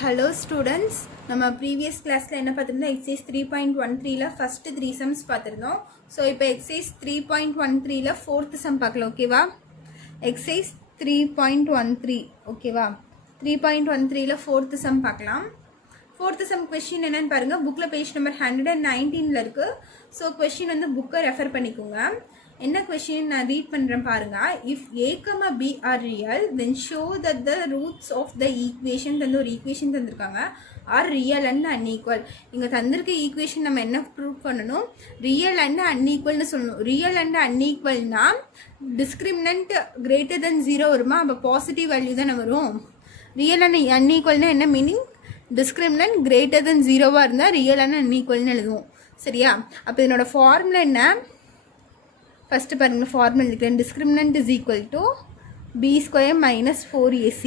Hello students, நம்ம previous classல என்ன பார்த்திருந்தோம் exercise 3.13ல first 3 sums பார்த்திருந்தோம். So இப்போ exercise 3.13ல fourth sum பார்க்கலாம் ஓகேவா? exercise 3.13 ஓகேவா? 3.13ல fourth sum பார்க்கலாம். fourth sum question என்னன்னு பாருங்க. bookல page number 119ல இருக்கு. So question வந்து bookை ரெஃபர் பண்ணிக்கோங்க. என்ன question நான் ரீட் பண்றேன் பாருங்க. if a, b are real then show that the roots of the equation தந்த ஒரு equation தந்திருக்காங்க are real and unequal. இங்க தந்திருக்க equation நம்ம என்ன ப்ரூவ் பண்ணணும்? real and unequal னு சொல்லணும். real and unequal னா discriminant greater than 0 வருமா? அப்ப பாசிட்டிவ் வேல்யூ தான வரும். real and unequal னா என்ன மீனிங்? discriminant greater than 0வா இருந்தா real and unequal னு எழுதுவோம். சரியா? அப்ப இதனோட ஃபார்முலா என்ன? ஃபர்ஸ்ட் பாருங்க ஃபார்முலா எழுதிக்கிறேன். discriminant is equal to b square minus 4ac.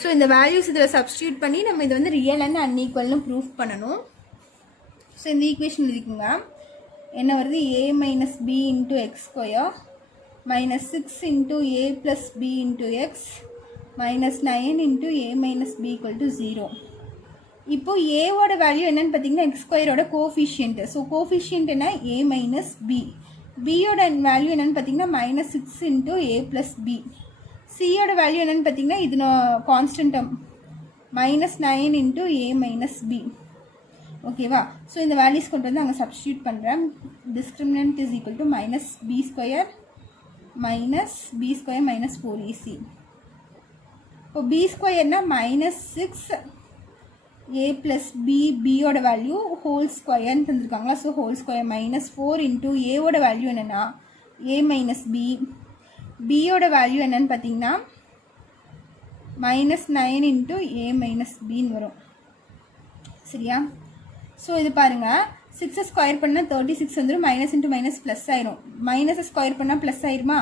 So இந்த வேல்யூஸ் இதில் சப்ஸ்டியூட் பண்ணி நம்ம இது வந்து ரியல் அண்ட் அன்ஈக்குவல்னு ப்ரூஃப் பண்ணணும். ஸோ இந்த ஈக்குவேஷன் எழுதிக்கோங்க. என்ன வருது? a minus b into x square minus 6 into a plus b into x minus 9 into a minus b equal to 0. இப்போ ஏவோட வேல்யூ என்னன்னு பார்த்தீங்கன்னா எக்ஸ் ஸ்கொயரோட கோஃபிஷியன்ட். ஸோ கோஃபிஷியன்ட் என்ன? a minus b. பியோட வேல்யூ என்னன்னு பார்த்தீங்கன்னா -6 இன்ட்டு a ப்ளஸ் பி. சியோட வேல்யூ என்னன்னு பார்த்தீங்கன்னா இது constant -9 into a minus B. ஓகேவா? ஸோ இந்த வேல்யூஸ் கொண்டு வந்து அங்கே சப்ஸ்டியூட் பண்ணுறேன். Discriminant is equal to -b square minus 4ac. இப்போ b ஸ்கொயர்னா -6 a plus b, b ஓட வேல்யூ ஹோல் ஸ்கொயர்னு தந்திருக்காங்களா? ஸோ ஹோல் ஸ்கொயர் -4 இன்ட்டு ஏவோட வேல்யூ என்னென்னா a மைனஸ் b. பியோட வேல்யூ என்னன்னு பார்த்தீங்கன்னா -9 இன்ட்டு a மைனஸ் பின்னு வரும். சரியா? ஸோ இது பாருங்கள், 6 ஸ்கொயர் பண்ணால் 36 வந்துடும். மைனஸ் இன்ட்டு மைனஸ் ப்ளஸ் ஆயிரும். மைனஸை ஸ்கொயர் பண்ணால் ப்ளஸ் ஆயிருமா?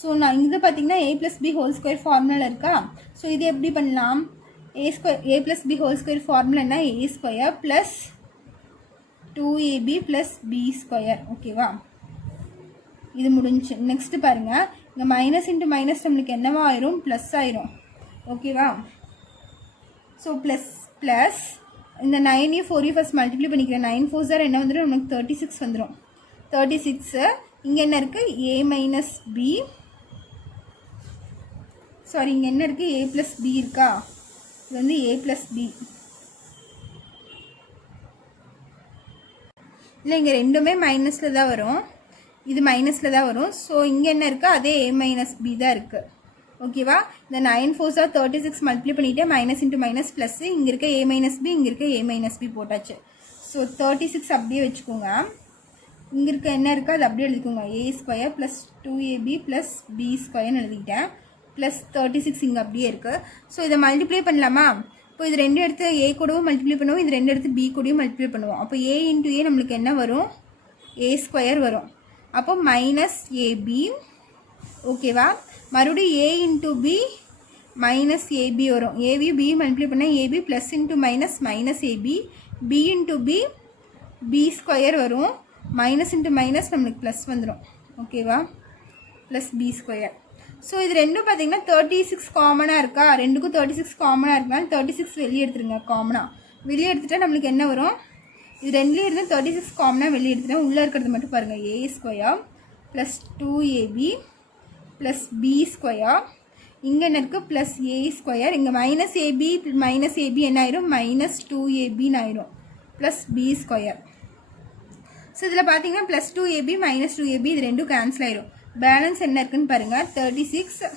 ஸோ நான் இது பார்த்தீங்கன்னா a plus b whole square formula இருக்கா? ஸோ இது எப்படி பண்ணலாம்? a plus b whole square formula என்ன? a square plus 2ab plus b square. ஓகேவா? இது முடிஞ்சு. நெக்ஸ்ட் பாருங்க, இங்கே மைனஸ் இன்ட்டு மைனஸ் நம்மளுக்கு என்னவா ஆயிரும்? ப்ளஸ் ஆயிரும். ஓகேவா? ஸோ ப்ளஸ் இந்த 9 4 ஃபர்ஸ்ட் மல்டிப்ளை பண்ணிக்கிறேன். 9 4 சார் என்ன வந்துடும்? நமக்கு 36 வந்துடும். 36 இங்கே என்ன இருக்குது? a minus b. சாரி, இங்கே என்ன இருக்குது? a ப்ளஸ் b இருக்கா? இது வந்து a plus b. இல்லை, இங்கே ரெண்டுமே மைனஸில் தான் வரும். இது மைனஸில் தான் வரும். ஸோ இங்கே என்ன இருக்குது? அதே a மைனஸ் b தான் இருக்குது. ஓகேவா? இந்த 9 4 36 மல்டிப்ளை பண்ணிவிட்டு மைனஸ் இன்ட்டு மைனஸ் ப்ளஸ் இங்கே இருக்க a மைனஸ் b, இங்கே இருக்க a மைனஸ் b போட்டாச்சு. ஸோ 36 அப்படியே வச்சுக்கோங்க. இங்கே இருக்க என்ன இருக்குது? அது அப்படியே எழுதிக்கோங்க. a square plus 2ab plus b ஸ்கொயர்னு எழுதிக்கிட்டேன். ப்ளஸ் 36 இங்கே அப்படியே இருக்குது. ஸோ இதை மல்டிப்ளை பண்ணலாமா? இப்போ இது ரெண்டு எடுத்து a கூடவும் மல்டிப்ளை பண்ணுவோம், இது ரெண்டு எடுத்து b கூடயும் மல்டிப்ளை பண்ணுவோம். அப்போ a இன்ட்டு a நம்மளுக்கு என்ன வரும்? a ஸ்கொயர் வரும். அப்போ மைனஸ் ab. ஓகேவா? மறுபடியும் a into b minus ab வரும். ab b மல்டிப்ளை பண்ணால் ab plus into minus minus ab. b into b b square வரும். மைனஸ் இன்ட்டு மைனஸ் நம்மளுக்கு ப்ளஸ் வந்துடும். ஓகேவா? Plus b square. ஸோ இது ரெண்டும் பார்த்தீங்கன்னா 36 காமனாக இருக்கா? ரெண்டுக்கும் 36 காமனாக இருக்கனால 36 வெளியே எடுத்துருங்க. காமனாக வெளியே எடுத்துட்டா நம்மளுக்கு என்ன வரும்? இது ரெண்டுலேயும் இருந்து 36 காமனாக வெளியே எடுத்துட்டா உள்ளே இருக்கிறது மட்டும் பாருங்கள். a square plus 2ab plus b square. இங்கே என்ன இருக்குது? Plus a square. இங்கே மைனஸ் ab என்ன ஆயிரும்? மைனஸ் 2abன்னு ஆயிரும். Plus b square. ஸோ இதில் பார்த்தீங்கன்னா ப்ளஸ் 2ab மைனஸ் 2ab இது ரெண்டும் கேன்சல் ஆயிரும். பேலன்ஸ் என்ன இருக்குன்னு பாருங்கள். 36.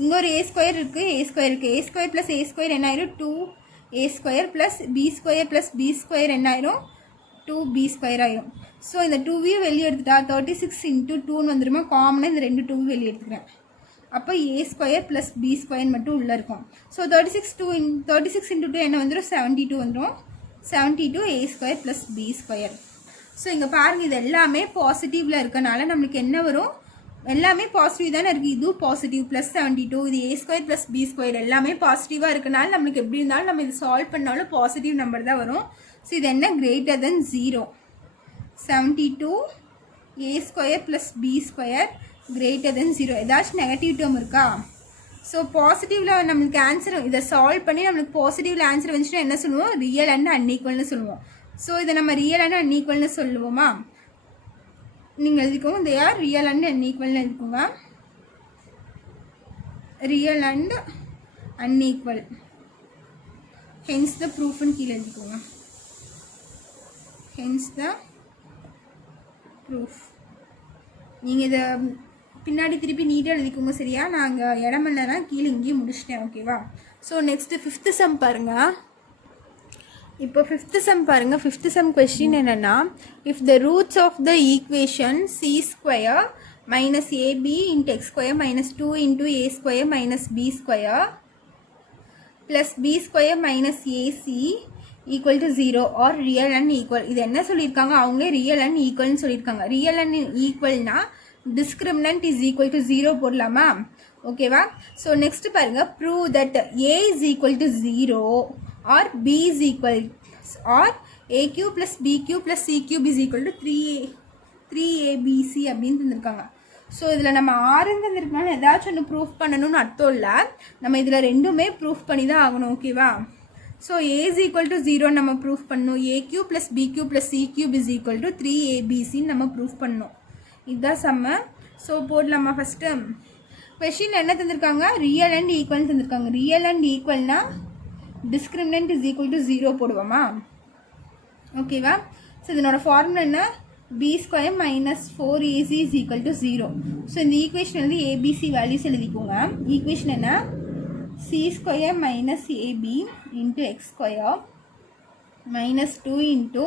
இங்கே ஒரு a ஸ்கொயர் இருக்குது, a ஸ்கொயர் இருக்குது. a square plus a square என்ன ஆயிரும்? 2a square plus b square plus b square என்ன ஆயிரும்? 2b ஸ்கொயர் ஆயிரும். ஸோ இந்த 2வையும் வெளியே எடுத்துட்டா 36 இன்ட்டு 2ன்னு வந்துடுமா? காமனாக இந்த ரெண்டு 2 வெளியே எடுத்துக்கிறேன். அப்போ a square plus b square மட்டும் உள்ளே இருக்கும். ஸோ 36 இன்ட்டு 2 என்ன வந்துடும்? 72 வந்துடும். 72 a square plus b square. So இங்கே பாருங்கள், இது எல்லாமே பாசிட்டிவில் இருக்கனால நம்மளுக்கு என்ன வரும்? எல்லாமே பாசிட்டிவ் தானே இருக்குது. இதுவும் பாசிட்டிவ் ப்ளஸ் 72. இது a square plus b square எல்லாமே பாசிட்டிவாக இருக்கனால நம்மளுக்கு எப்படி இருந்தாலும் நம்ம இது சால்வ் பண்ணாலும் பாசிட்டிவ் நம்பர் தான் வரும். ஸோ இது என்ன? Greater than 0. 72 a square plus b square greater than 0. ஏதாச்சும் நெகட்டிவ் டேர்ம் இருக்கா? ஸோ பாசிட்டிவில் நம்மளுக்கு ஆன்சர் இதை சால்வ் பண்ணி நம்மளுக்கு பாசிட்டிவில் ஆன்சர் வந்துச்சுன்னா என்ன சொல்லுவோம், ரியல் அண்ட் அன்ஈக்குவல்னு சொல்லுவோம். ஸோ இதை நம்ம ரியல் அண்ட் அன்ஈக்குவல்னு சொல்லுவோமா, நீங்கள் எழுதிக்கோங்க. இந்த யார் ரியல் அண்ட் அன்ஈக்குவல்னு எழுதிக்கோங்க. Real and unequal, hence the ப்ரூஃப்னு கீழே எழுதிக்கோங்க. Hence the proof. நீங்கள் இதை பின்னாடி திருப்பி நீட்டாக எழுதிக்கோங்க சரியா. நாங்கள் இடமில்லனா கீழே இங்கேயும் முடிச்சிட்டேன். ஓகேவா. ஸோ நெக்ஸ்ட்டு 5th சம் பாருங்கள். இப்போ 5th சம் பாருங்கள். 5th சம் கொஸ்டின் என்னென்னா, if the roots of the equation C square minus AB into X square minus 2 into A square minus B square plus B square minus AC equal to 0 are real and equal. இது என்ன சொல்லியிருக்காங்க, அவங்களே real and ஈக்குவல்னு சொல்லியிருக்காங்க. ரியல் and ஈக்குவல்னா discriminant is equal to 0 போடலாமா. ஓகேவா. ஸோ நெக்ஸ்ட் பாருங்க, prove that a is equal to 0 or b is equal or a cube plus b cube plus c cube is equal to 3abc அப்படின்னு தந்திருக்காங்க. So இதில் நம்ம ஆறுங்க தந்திருக்கனால ஏதாச்சும் ஒன்று ப்ரூஃப் பண்ணணும்னு அர்த்தம் இல்லை. நம்ம இதில் ரெண்டுமே ப்ரூஃப் பண்ணி தான் ஆகணும். ஓகேவா. So a is equal to 0 நம்ம ப்ரூஃப் பண்ணணும். a cube plus b cube plus c cube is equal to 3abc நம்ம ப்ரூஃப் பண்ணணும். இதுதான் செம்ம. ஸோ போடலாமா. ஃபஸ்ட்டு கொஷின் என்ன தந்திருக்காங்க, ரியல் அண்ட் ஈக்குவல் தந்திருக்காங்க. ரியல் அண்ட் ஈக்குவல்னா டிஸ்கிரிமினன்ட் இஸ் ஈக்குவல் டு 0 போடுவோமா. ஓகேவா. ஸோ இதனோட ஃபார்முலா என்ன, B square minus 4ac is equal to 0. So இந்த ஈக்குவேஷன் வந்து ஏபிசி வேல்யூஸ் எழுதிக்கோங்க. ஈக்குவேஷன் என்ன, C square minus AB into X square minus 2 into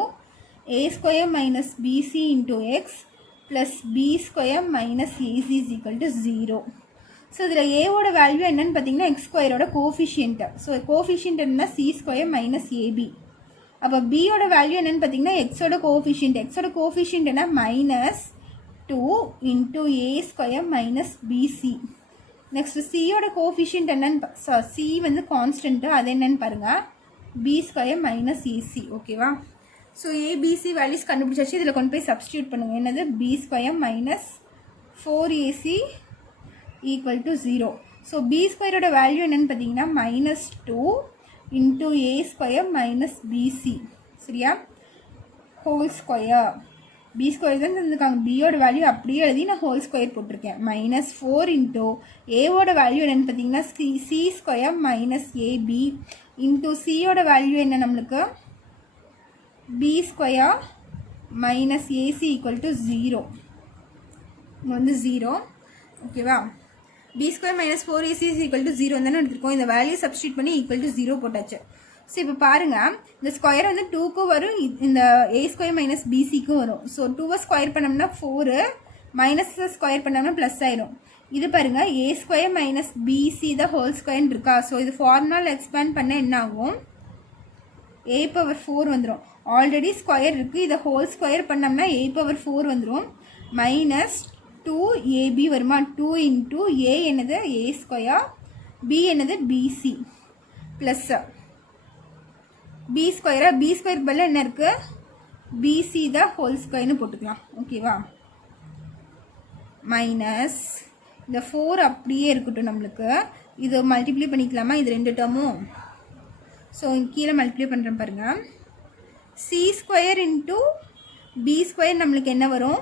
A square minus BC into X plus b square minus ac is equal to 0. So இதில் ஏவோட value என்னன்னு பார்த்தீங்கன்னா X ஸ்கொயரோட coefficient. So coefficient என்ன, C square minus AB. அப்போ பியோட value என்னன்னு பார்த்தீங்கன்னா எக்ஸோட கோஃபிஷியன்ட். எக்ஸோட கோஃபிஷியன்ட் என்ன, minus 2 into A square minus BC. Next சியோட கோஃபிஷியன்ட் என்னன்னு, சி வந்து கான்ஸ்டன்ட்டு, அது என்னன்னு பாருங்கள், பி ஸ்கொயர் மைனஸ் ஏசி. ஓகேவா. ஸோ ஏபிசி வேல்யூஸ் கண்டுபிடிச்சாச்சு. இதில் கொண்டு போய் சப்ஸ்டியூட் பண்ணுங்கள். என்னது, B square minus 4ac equal to 0. So B ஸ்கொயரோட வேல்யூ என்னென்னு பார்த்தீங்கன்னா minus 2 into A square minus BC. சரியா. ஹோல் ஸ்கொயர், பி ஸ்கொயர் தான் தந்துருக்காங்க. பியோட வேல்யூ அப்படியே எழுதி நான் ஹோல் ஸ்கொயர் போட்டிருக்கேன். மைனஸ் 4 இன்ட்டு ஏவோட வேல்யூ என்னென்னு பார்த்தீங்கன்னா C square minus AB into சியோட வேல்யூ என்ன நம்மளுக்கு, b square minus ac equal to 0. இங்கே வந்து 0. ஓகேவா. b square minus 4ac is equal to 0 தானே எடுத்துருக்கோம். இந்த வேல்யூ சப்ஸ்டியூட் பண்ணி ஈக்குவல் டு 0 போட்டாச்சு. ஸோ இப்போ பாருங்கள், இந்த ஸ்கொயர் வந்து 2க்கும் வரும், இந்த a ஸ்கொயர் மைனஸ் பிசிக்கும் வரும். ஸோ 2வை ஸ்கொயர் பண்ணோம்னா 4, மைனஸ் ஸ்கொயர் பண்ணோம்னா ப்ளஸ் ஆயிரும். இது பாருங்கள், a ஸ்கொயர் மைனஸ் பிசி தான் ஹோல் ஸ்கொயர்னு இருக்கா. ஸோ இது ஃபார்முலாவில் எக்ஸ்பேண்ட் பண்ண என்ன ஆகும், a பவர் 4 வந்துடும். ஆல்ரெடி ஸ்கொயர் இருக்குது, இதை ஹோல் ஸ்கொயர் பண்ணோம்னா a பவர் 4 வந்துடும். மைனஸ் 2ab வருமா. 2 இன்ட்டு a என்னது a ஸ்கொயர், b என்னது பிசி ப்ளஸ் b ஸ்கொயரா. b ஸ்கொயருக்கு பதில் என்ன இருக்குது, பிசி தான் ஹோல் ஸ்கொயர்னு போட்டுக்கலாம். ஓகேவா. மைனஸ் இந்த 4 அப்படியே இருக்கட்டும் நம்மளுக்கு. இது மல்டிப்ளை பண்ணிக்கலாமா, இது ரெண்டு டேர்மும். ஸோ கீழே மல்டிப்ளை பண்ணுறேன் பாருங்கள். C square into B square நம்மளுக்கு என்ன வரும்,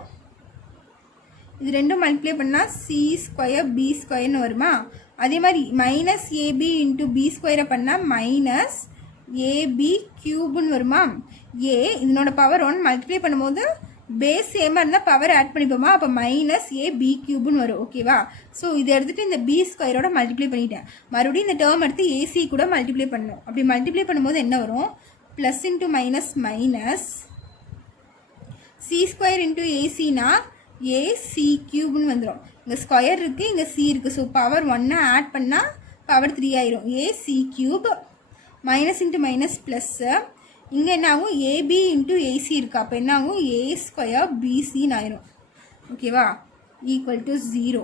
இது ரெண்டும் மல்டிப்ளை பண்ணால் சி ஸ்கொயர் பி ஸ்கொயர்னு வருமா. அதே மாதிரி மைனஸ் ஏபி இன்ட்டு பி ஸ்கொயரை பண்ணால் மைனஸ் ஏபி க்யூப்னு வருமா. ஏ இதனோட பவர் 1 மல்டிப்ளை பண்ணும்போது பேஸ் சேமாக இருந்தால் பவர் ஆட் பண்ணிப்போமா. அப்போ மைனஸ் ஏ பி க்யூப்னு வரும். ஓகேவா. ஸோ இதை எடுத்துகிட்டு இந்த பி ஸ்கொயரோட மல்டிப்ளை பண்ணிட்டேன். மறுபடியும் இந்த டேர்ம் எடுத்து ஏசி கூட மல்டிப்ளை பண்ணணும். அப்படி மல்டிப்ளை பண்ணும்போது என்ன வரும், plus into minus minus C square into ஏசினா ஏசி க்யூப்னு வந்துடும். இங்கே ஸ்கொயர் இருக்குது, இங்கே சி இருக்குது. ஸோ பவர் 1 ஆட் பண்ணால் பவர் 3 ஆயிரும். AC cube minus into minus plus, இங்கே என்ன ஆகும், ஏபி இன்ட்டு ஏசி இருக்குது. அப்போ என்ன ஆகும், ஏ ஸ்கொயர் பிசின்னு ஆயிரும். ஓகேவா. Equal to 0.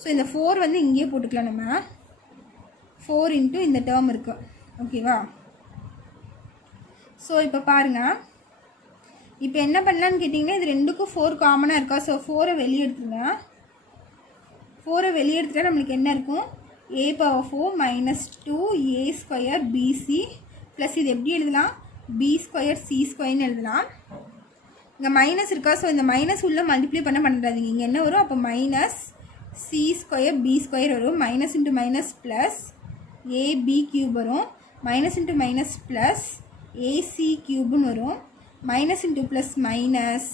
ஸோ இந்த 4 வந்து இங்கேயே போட்டுக்கலாம் நம்ம. 4 இன்ட்டு இந்த டேர்ம் இருக்குது. ஓகேவா. ஸோ இப்போ பாருங்கள், இப்போ என்ன பண்ணலான்னு கேட்டிங்கன்னா இது ரெண்டுக்கும் 4 காமனாக இருக்கா. ஸோ 4 வெளியே எடுத்துருங்க. 4 வெளியே எடுத்துட்டா நம்மளுக்கு என்ன இருக்கும், a power 4 minus 2a square bc plus இது எப்படி எழுதலாம் b square c square எழுதலாம். இங்கே மைனஸ் இருக்கா, ஸோ இந்த மைனஸ் உள்ள மல்டிப்ளை பண்ண பண்ணுறாதீங்க. இங்கே என்ன வரும், அப்போ minus C square B square வரும். Minus into minus plus AB cube வரும். Minus into minus plus AC கியூப்னு வரும். Minus into plus minus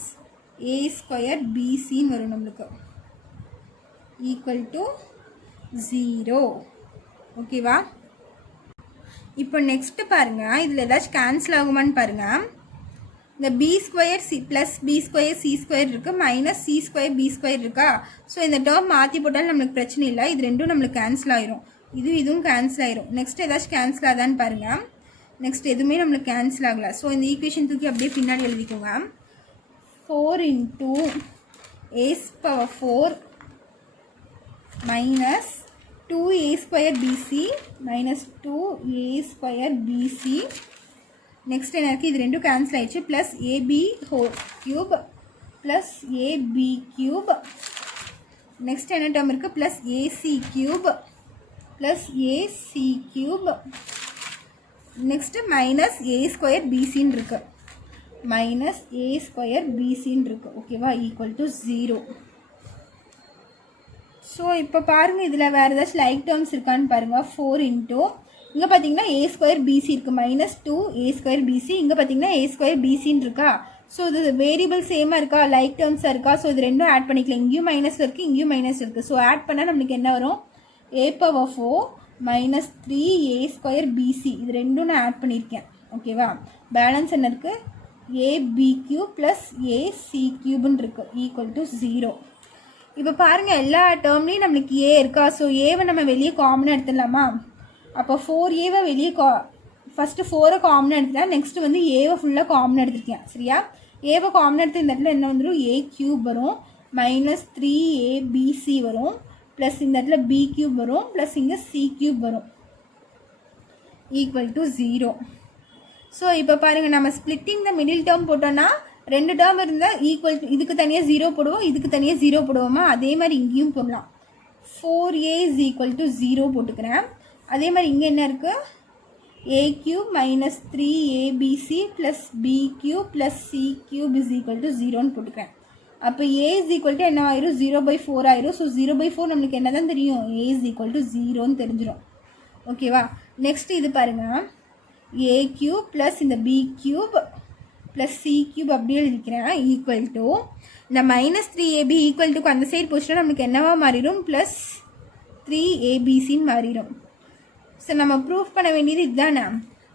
A square பிசின்னு வரும் நம்மளுக்கு. Equal to 0. ஓகேவா? இப்போ நெக்ஸ்ட்டு பாருங்கள், இதில் ஏதாச்சும் கேன்சல் ஆகுமான்னு பாருங்கள். இந்த B square C plus B square C square இருக்குது, minus C square B square இருக்கா. ஸோ இந்த டேர்ம் மாற்றி போட்டாலும் நம்மளுக்கு பிரச்சனை இல்லை. இது ரெண்டும் நம்மளுக்கு கேன்சல் ஆயிரும். இதுவும் கேன்சல் ஆயிரும். நெக்ஸ்ட் ஏதாச்சும் கேன்சல் ஆகுதான்னு பாருங்கள். நெக்ஸ்ட் எதுவுமே நம்மளுக்கு கேன்சல் ஆகலை. ஸோ இந்த ஈக்குவேஷன் தூக்கி அப்படியே பின்னாடி எழுதிக்கோங்க. 4 into a power 4 minus 2a square bc minus 2a square bc. Next என்ன இருக்குது, இது ரெண்டும் கேன்சல் ஆயிடுச்சு. Plus AB whole cube plus AB cube. Next என்ன டேர்ம் இருக்குது, plus AC cube plus AC cube. Next minus A square பிசின்னு இருக்குது. Minus A square பிசின்னு இருக்குது. ஓகேவா? Equal to 0. ஸோ இப்போ பாருங்கள், இதில் வேறு ஏதாச்சும் லைக் டேர்ம்ஸ் இருக்கான்னு பாருங்கள். 4 இன்ட்டு இங்கே பார்த்தீங்கன்னா ஏ ஸ்கொயர் பிசி இருக்குது, மைனஸ் 2 ஏ ஸ்கொயர் பிசி. இங்கே பார்த்தீங்கன்னா ஏ ஸ்கொயர் பிசின்னு இருக்கா. ஸோ இது வேரியபிள் சேமாக இருக்கா, லைக் டேர்ம்ஸாக இருக்கா. ஸோ இது ரெண்டும் ஆட் பண்ணிக்கலாம். இங்கேயும் மைனஸில் இருக்குது, இங்கேயும் மைனஸ் இருக்குது. ஸோ ஆட் பண்ணால் நம்மளுக்கு என்ன வரும், a power 4 minus 3 A square PC. இது ரெண்டும் நான் ஆட் பண்ணியிருக்கேன். ஓகேவா? பேலன்ஸ் என்ன இருக்குது, ஏபி கியூப் ப்ளஸ் ஏசி கியூப்னு இருக்குது. Equal to 0. இப்போ பாருங்கள், எல்லா டேர்ம்லேயும் நம்மளுக்கு ஏ இருக்கா. ஸோ ஏவை நம்ம வெளியே காமனாக எடுத்துடலாமா. அப்போ 4ஏவை வெளியே ஃபஸ்ட்டு 4 காமனாக எடுத்துட்டேன். நெக்ஸ்ட்டு வந்து ஏவை ஃபுல்லாக காமனாக எடுத்துருக்கேன். சரியா? ஏவை காமனாக எடுத்து இந்த இடத்துல என்ன வந்துடும், ஏ கியூப் வரும். மைனஸ் 3abc வரும். ப்ளஸ் இந்த இடத்துல பி கியூப் வரும். ப்ளஸ் இங்கே சி கியூப் வரும். Equal to 0. ஸோ இப்போ பாருங்கள், நம்ம ஸ்ப்ளிட்டிங் த மிடில் டேர்ம் போட்டோன்னா 2 டேர்ம் இருந்தால் ஈக்குவல் டு இதுக்கு தனியாக 0 போடுவோம், இதுக்கு தனியாக 0 போடுவோமா. அதே மாதிரி இங்கேயும் போடலாம். 4a இஸ் ஈக்குவல் டு 0 போட்டுக்கிறேன். அதே மாதிரி இங்கே என்ன இருக்குது, A cube minus 3abc plus B cube plus C cube is equal to 0ன்னு போட்டுக்கிறேன். அப்போ ஏ இஸ் ஈக்குவல் டு என்ன ஆயிரும், 0/4 ஆயிரும். ஸோ 0/4 நம்மளுக்கு என்ன தான் தெரியும், ஏ இஸ் ஈக்குவல் டு 0ன்னு தெரிஞ்சிடும். ஓகேவா? நெக்ஸ்ட் இது பாருங்கள், ஏ கியூப் ப்ளஸ் இந்த B cube plus C cube அப்படியே எழுதிக்கிறேன். ஈக்குவல் டு இந்த மைனஸ் 3ab ஈக்குவல் டுக்கு அந்த சைடு போச்சுன்னா நம்மளுக்கு என்னவா மாறிடும், ப்ளஸ் 3abcன்னு மாறிடும். ஸோ நம்ம ப்ரூஃப் பண்ண வேண்டியது இதுதானே.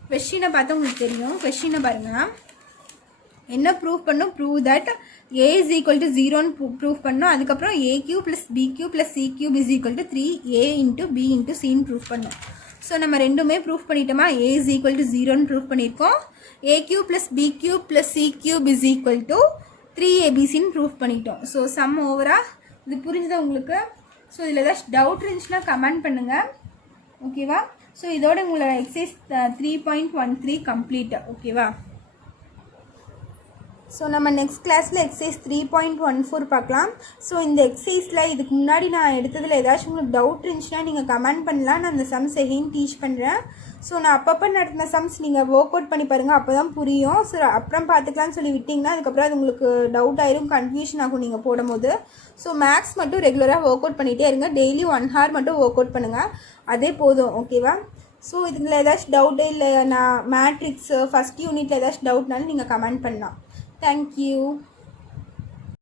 கொஷினை பார்த்தா உங்களுக்கு தெரியும். கொஷினை பாருங்கள், என்ன ப்ரூஃப் பண்ணும், prove that A is equal to 0ன்னு ப்ரூஃப் பண்ணோம். அதுக்கப்புறம் A cube plus B cube plus C cube is equal to 3a into B into சின்னு ப்ரூஃப் பண்ணோம். ஸோ நம்ம ரெண்டுமே ப்ரூஃப் பண்ணிட்டோமா. ஏ இஸ் ஈக்குவல் டு 0ன்னு ப்ரூஃப் பண்ணியிருக்கோம். A cube plus B cube plus C cube is equal to 3abcன்னு proof பண்ணிட்டோம். So சம் ஓவரா இது புரிஞ்சுதா உங்களுக்கு. ஸோ இதில் ஏதாச்சும் டவுட் இருந்துச்சுன்னா கமெண்ட் பண்ணுங்கள். ஓகேவா? ஸோ இதோட உங்களோட எக்ஸசைஸ் 3.13 கம்ப்ளீட். ஓகேவா? ஸோ நம்ம நெக்ஸ்ட் கிளாஸில் எக்ஸசைஸ் 3.14 பார்க்கலாம். ஸோ இந்த எக்ஸசைஸில் இதுக்கு முன்னாடி நான் எடுத்ததில் ஏதாச்சும் உங்களுக்கு டவுட் இருந்துச்சுன்னா நீங்கள் கமெண்ட் பண்ணலாம். நான் அந்த சம்ஸ் எகைன் டீச் பண்ணுறேன். ஸோ நான் அப்பப்போ நடத்தின சம்ஸ் நீங்கள் ஒர்க் அவுட் பண்ணி பாருங்கள், அப்போ தான் புரியும். ஸோ அப்புறம் பார்த்துக்கலான்னு சொல்லி விட்டிங்கன்னா அதுக்கப்புறம் அது உங்களுக்கு டவுட் ஆயிரும், கன்ஃபியூஷன் ஆகும் நீங்கள் போடும்போது. ஸோ மேக்ஸ் மட்டும் ரெகுலராக ஒர்க் அவுட் பண்ணிகிட்டே இருங்க. டெய்லி 1 hour மட்டும் ஒர்க் அவுட் பண்ணுங்கள், அதே போதும். ஓகேவா? ஸோ இதில் ஏதாச்சும் டவுட்டு இல்லை நான் மேட்ரிக்ஸ் ஃபஸ்ட் யூனிட்டில் ஏதாச்சும் டவுட்னாலும் நீங்கள் கமெண்ட் பண்ணலாம். Thank you.